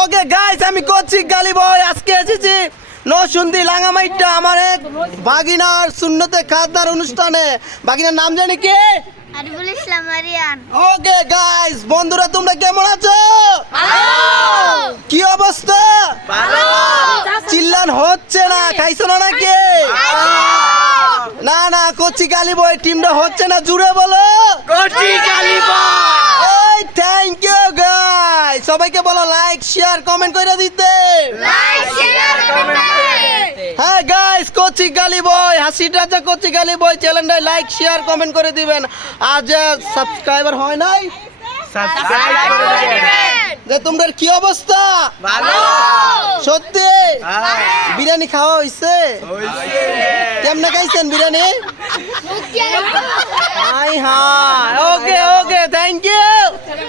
Okay guys, আমি কচ্ছি গালি বয়। আজকে এসেছি নরসিংদী লাঙ্গামাইটটা আমার এক বাগিনার সুন্নতে খাতনার অনুষ্ঠানে। বাগিনার নাম জানি কি? আরিফুল ইসলাম আরিয়ান। ওকে গাইস, বন্ধুরা তোমরা কেমন আছো? কি অবস্থা? চিল্লান হচ্ছে না, খাইছো না নাকি? না না, কচ্ছি গালি বয় টিমটা হচ্ছে না, জুড়ে বলো কচি গালি বয়। এই থ্যাংক ইউ গাইস, সবাইকে বলো লাইক শেয়ার কমেন্ট করে দিতে। হ্যাঁ গাইস, কচ্ছি গালি বয় হাসির রাজা কচ্ছি গালি বয় চ্যানেলটায় লাইক শেয়ার কমেন্ট করে দিবেন। আর যে সাবস্ক্রাইবার হয় নাই, সাবস্ক্রাইব করে দিবেন। যে তোমাদের কি অবস্থা? ভালো সত্যি বিরিয়ানি খাওয়া হইছে? কেমনে খাইছেন biryani? Hi hi, okay okay, thank you.